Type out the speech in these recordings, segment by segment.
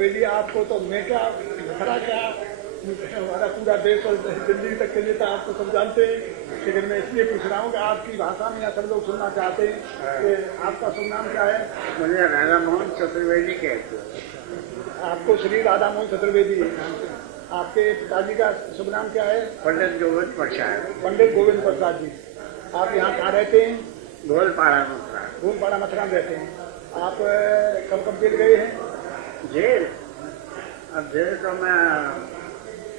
चतुर्वेदी आपको तो मैं क्या खड़ा क्या, हमारा पूरा देश और दिल्ली तक के नेता आपको सब जानते हैं, लेकिन मैं इसलिए पूछ रहा हूँ कि आपकी भाषा में या सब लोग सुनना चाहते हैं कि आपका शुभ नाम क्या है? मुझे राधा मोहन चतुर्वेदी कहते हैं। आपको श्री राधा मोहन चतुर्वेदी। आपके पिताजी का शुभ नाम क्या है? पंडित गोविंद प्रसाद। पंडित गोविंद प्रसाद जी। आप यहाँ कहाँ रहते हैं? गोलपाड़ा मथुरा। गोलपाड़ा मथुरा में रहते हैं। आप कब कब जेल गए हैं? जेल? अब जेल तो मैं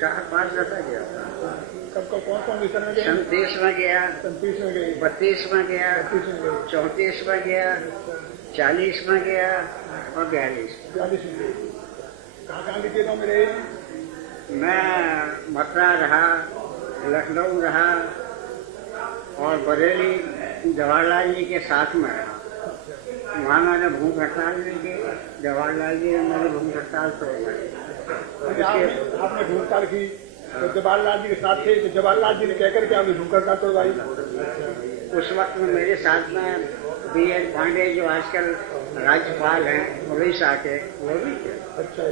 4-5 दफा गया था। कब कब कौन कौन मिशन में गए? 37 में गया, 37 में गए, 32 में गया, 34 में गया, 40 में गया और 42 में गए। कहाँ कहाँ के जेलों में रहे हैं? मैं मथुरा रहा, लखनऊ रहा और बरेली जवाहरलाल जी के साथ में रहा। वहाँ मैंने भूख हड़ताल भी की, जवाहरलाल जी ने मेरी भूख हड़ताल तोड़। आपने भूख हड़ताल की तो जवाहरलाल जी के साथ थे, तो जवाहरलाल जी ने कहकर के आपने भूख हड़ताल तोड़वाई? उस वक्त में मेरे साथ में B.N. पांडे जो आजकल राज्यपाल हैं उड़ीसा के, वो भी थे। अच्छा।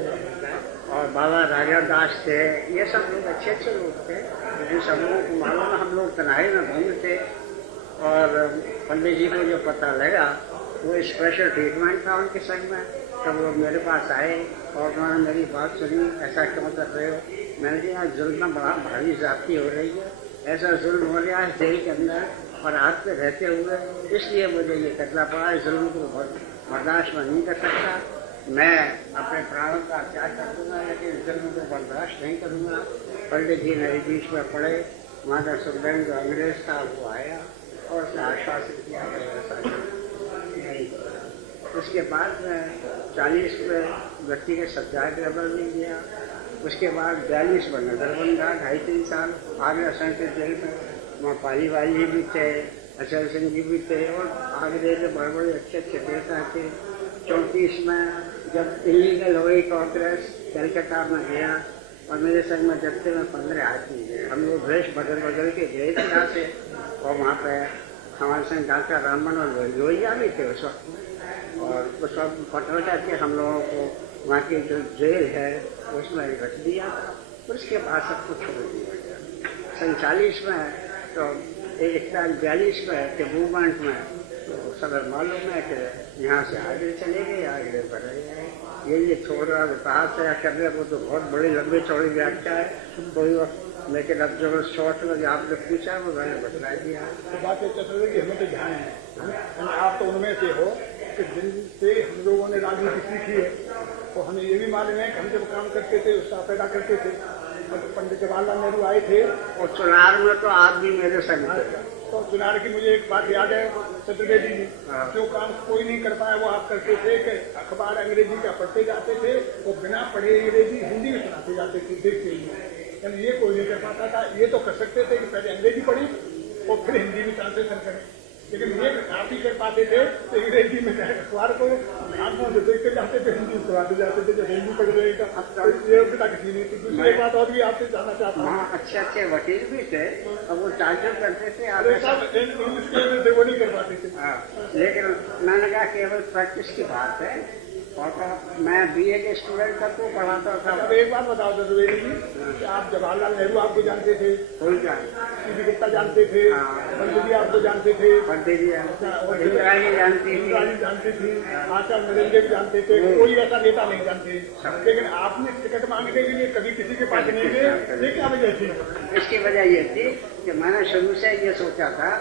और बाबा राजा दास थे, ये सब लोग अच्छे अच्छे लोग थे। इन सब लोगों को मालूम है हम लोग तनाई में बंद थे और पंडित जी को जो पता लगा वो स्पेशल ट्रीटमेंट था उनके संग में। तब लोग मेरे पास आए और उन्होंने मेरी बात सुनी, ऐसा क्यों कर रहे हो? मैंने कहा जुल्म बड़ा भारी जाती हो रही है, ऐसा जुल्म हो रहा है जेल के अंदर और हाथ पे रहते हुए, इसलिए मुझे ये करना पड़ा। इस जुल्म को बर्दाश्त में नहीं कर सकता, मैं अपने प्राणों का त्याग कर दूंगा, लेकिन इस जुल्म को बर्दाश्त नहीं करूंगा। पंडित जी मेरे बीच में पड़े, वहाँ का सुखदेव जो अंग्रेज था वो आया और उसने आश्वासन किया कि ऐसा नहीं। उसके बाद में 40 में व्यक्ति के सत्याग्रह पर भी गया। उसके बाद 42 में नजर बन रहा, 2.5-3 साल आगरा असंख्य जेल में। वहाँ पालीवाली भी थे, अचल सिंह जी भी थे और आगरे के बड़े बड़े अच्छे अच्छे नेता थे। 34 में जब इलीगल हुई कांग्रेस, कलकत्ता में गया और मेरे संग में जत्थे में 15 आदमी गए। हम लोग ड्रेस बदल बदल के गए थे यहाँ से और वहाँ पे हमारे संग डॉक्टर रामन और लोहिया भी थे उस वक्त में। और उस वक्त पकड़ करके हम लोगों को वहाँ की जो जेल है उसमें रख दिया था। उसके बाद सब कुछ छोड़ दिया गया। 47 में तो 41 में के मूवमेंट में तो सब मालूम है कि यहाँ से आगे चले गए, आगे बढ़ गए। ये छोड़ रहा कहा से करने वो तो बहुत बड़ी लंबी चौड़ी व्याख्या है कोई वक्त, लेकिन अब जो शॉर्ट में आपने पूछा वो मैंने बतला दिया। तो बात ये चल रही है, हमें तो ध्यान है, आप तो उनमें से हो कि जिनसे हम लोगों ने राजनीति सीखी है, तो हमें ये भी मालूम है कि हम जब काम करते थे उत्साह पैदा करते थे। पंडित जवाहरलाल नेहरू आए थे और चुनाव में तो आप भी मेरे संग थे। तो चुनाव की मुझे एक बात याद है, चतुर्वेदी जी जो काम कोई नहीं कर पाया वो आप करते थे कि अखबार अंग्रेजी का पढ़ते जाते थे और बिना पढ़े अंग्रेजी हिंदी में सुनाते जाते थे, देखते ही। यानी ये कोई नहीं कर पाता था। ये तो कर सकते थे कि पहले अंग्रेजी पढ़ी और फिर हिंदी में ट्रांसलेशन करें, लेकिन ये आप ही कर पाते थे तो अंग्रेजी में अखबार को आंखों से देखते जाते थे, हिंदी सुनाते जाते थे। जब हिंदी पढ़ रहे योग्यता किसी नहीं थी। दूसरी बात और भी आपसे जानना चाहता हूँ, अच्छे अच्छे वकील भी थे और वो ट्रांसलेट करते थे, इंग्लिश थे वो नहीं कर पाते थे। लेकिन मैंने कहा केवल प्रैक्टिस की बात है और मैं BA के स्टूडेंट तक को पढ़ाता था। अब एक बात बताओ चतुर्वेदी जी कि आप जवाहरलाल नेहरू आपको जानते थे, CP गुप्ता जानते थे, पंडित जी आपको जानते थे, पंडित जी इंदिरा जी जानती थी, आचार्य नरेंद्र भी जानते थे, कोई ऐसा नेता नहीं जानते। लेकिन आपने टिकट मांगने के लिए कभी किसी के पास नहीं गए, ये क्या वजह थी? इसकी वजह ये थी कि मैंने शुरू से ये सोचा था,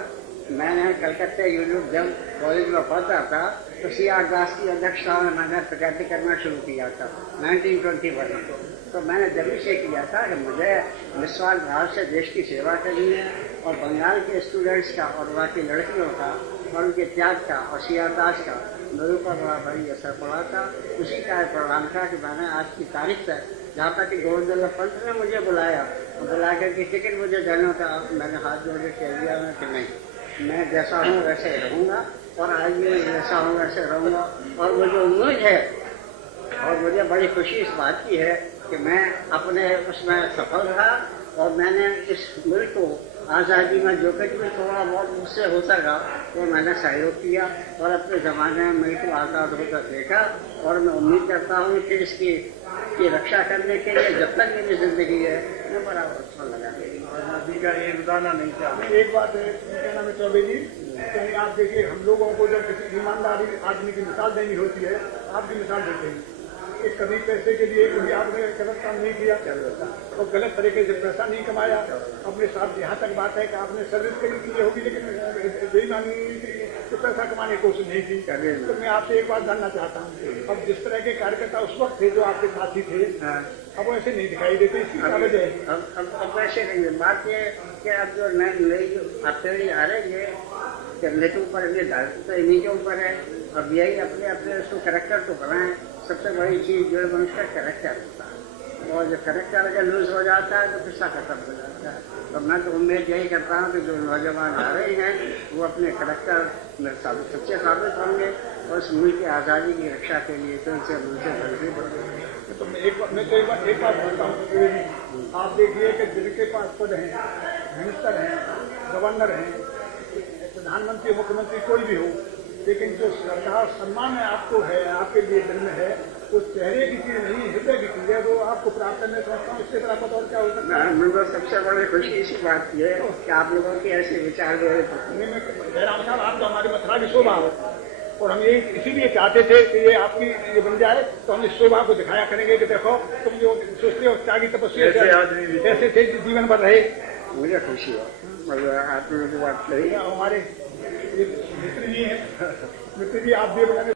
मैंने कलकत्ता यूनिवर्सिटी जब कॉलेज में पढ़ता था तो CR दास की अध्यक्षता में मैंने प्रगति करना शुरू किया था 1921 में। तो मैंने जब से किया था कि मुझे निस्वार्थ भाव से देश की सेवा करनी है और बंगाल के स्टूडेंट्स का और वहाँ की लड़कियों का और उनके त्याग का और CR दास का मेरे ऊपर बड़ा भारी असर पड़ा था। उसी का परिणाम था कि मैंने आज की तारीख तक जहाँ तक कि गोविंद वल्लभ पंत ने मुझे बुलाया और बुला करके टिकट मुझे देना था, मैंने हाथ जोड़ के कह दिया मैं कि नहीं, मैं जैसा हूँ वैसे रहूँगा और आज भी जैसा हूँ वैसे रहूँगा। और वो जो उम्मीद है और मुझे बड़ी खुशी इस बात की है कि मैं अपने उसमें सफल रहा और मैंने इस मुल्क को आज़ादी में जो कुछ भी थोड़ा बहुत मुझसे होता था वो मैंने सहयोग किया और अपने ज़माने में मैं तो आज़ाद होकर देखा और मैं उम्मीद करता हूँ कि इसकी रक्षा करने के लिए जब तक मेरी जिंदगी है मैं बड़ा अच्छा लगा। आज़ादी का एक बताना नहीं चाहिए। एक बात है, क्या नाम है चौबे जी, कहीं आप देखिए हम लोगों को जब किसी ईमानदारी आदमी की मिसाल देनी होती है, आपकी मिसाल देते हैं कि कभी पैसे के लिए कभी आपने गलत काम नहीं किया और गलत तरीके से पैसा नहीं कमाया अपने साथ। यहाँ तक बात है कि आपने सर्विस कहीं की होगी लेकिन बेईमानी तो पैसा कमाने की कोशिश नहीं की। तो मैं आपसे एक बात जानना चाहता हूँ, अब जिस तरह के कार्यकर्ता उस वक्त थे जो आपके साथी थे, अब ऐसे नहीं दिखाई देते, इसकी क्या वजह है? अब वैसे नहीं है। बात ये कि अब जो नई पीढ़ी आ रही है करने के ऊपर इन्हीं के ऊपर है। अब यही अपने अपने उसको करेक्टर तो बनाए। सबसे बड़ी चीज़ जो है मनुष्य का करेक्टर होता है और जो करेक्टर अगर लूज हो जाता है तो गुस्सा खत्म हो जाता है। तो मैं तो उम्मीद यही करता हूँ कि जो नौजवान आ रहे हैं वो अपने करेक्टर में सच्चे साबित होंगे और इस मुल्क की आज़ादी की रक्षा के लिए तो इनसे मुझसे बल्कि बढ़ेंगे। तो मैं एक बात बोलता हूँ, आप देखिए कि जिनके पास पद हैं, मिनिस्टर हैं, गवर्नर हैं, प्रधानमंत्री, मुख्यमंत्री, कोई भी हो, लेकिन जो सरकार सम्मान है आपको है, आपके लिए जन्म है, वो चेहरे की चीज नहीं हृदय की चीज है, वो आपको प्राप्त करने समझता हूँ। इससे बड़ा पता और क्या हो सकता है? मुझे सबसे बड़ी खुशी इसी बात की है कि आप लोगों के ऐसे विचार जयराम साहब, आप तो हमारी मथुरा की शोभा हो और हम ये इसीलिए चाहते थे कि ये आपकी ये बन जाए तो हम इस शोभा को दिखाया करेंगे कि देखो तुम जो सोचते हो त्यागी तपस्या ऐसे थे जीवन भर रहे। मुझे खुशी है, मतलब आपने जो बात कही। हमारे मित्र जी हैं, मित्र जी आप भी